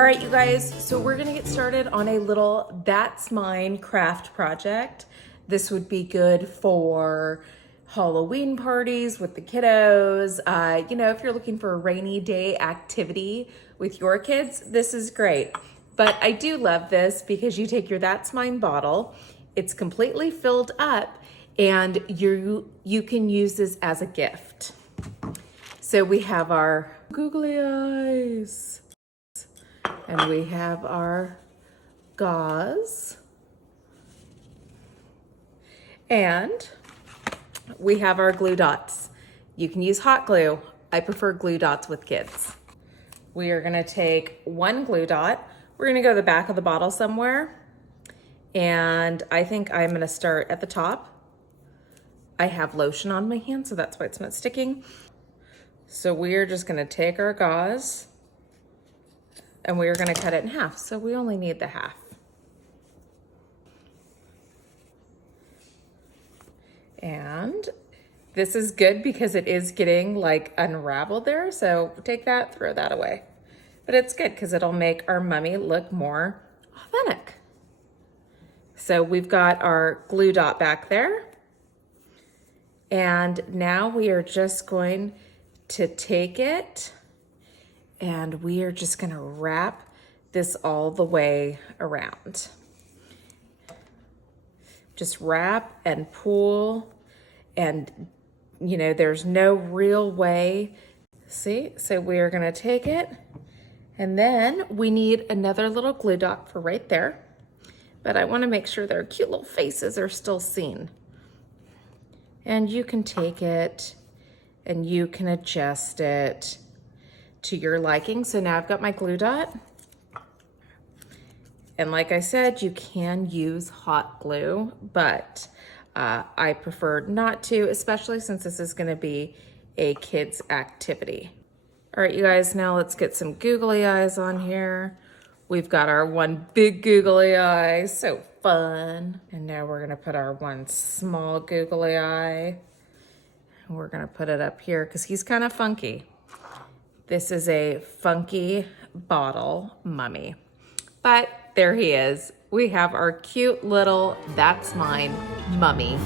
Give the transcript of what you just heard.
All right, you guys, so we're gonna get started on a little That's Mine craft project. This would be good for Halloween parties with the kiddos. If you're looking for a rainy day activity with your kids, this is great. But I do love this because you take your That's Mine bottle, it's completely filled up, and you can use this as a gift. So we have our googly eyes. And we have our gauze. And we have our glue dots. You can use hot glue. I prefer glue dots with kids. We are gonna take one glue dot. We're gonna go to the back of the bottle somewhere. And I think I'm gonna start at the top. I have lotion on my hand, so that's why it's not sticking. So we are just gonna take our gauze and we're gonna cut it in half. So we only need the half. And this is good because it is getting like unraveled there. So take that, throw that away. But it's good because it'll make our mummy look more authentic. So we've got our glue dot back there. And now we are just going to take it and we are just gonna wrap this all the way around. Just wrap and pull, and there's no real way. See, so we are gonna take it, and then we need another little glue dot for right there, but I wanna make sure their cute little faces are still seen. And you can take it and you can adjust it to your liking. So now I've got my glue dot. And like I said, you can use hot glue, but I prefer not to, especially since this is gonna be a kid's activity. All right, you guys, now let's get some googly eyes on here. We've got our one big googly eye, so fun. And now we're gonna put our one small googly eye. And we're gonna put it up here because he's kind of funky. This is a funky bottle mummy, but there he is. We have our cute little That's Mine mummy.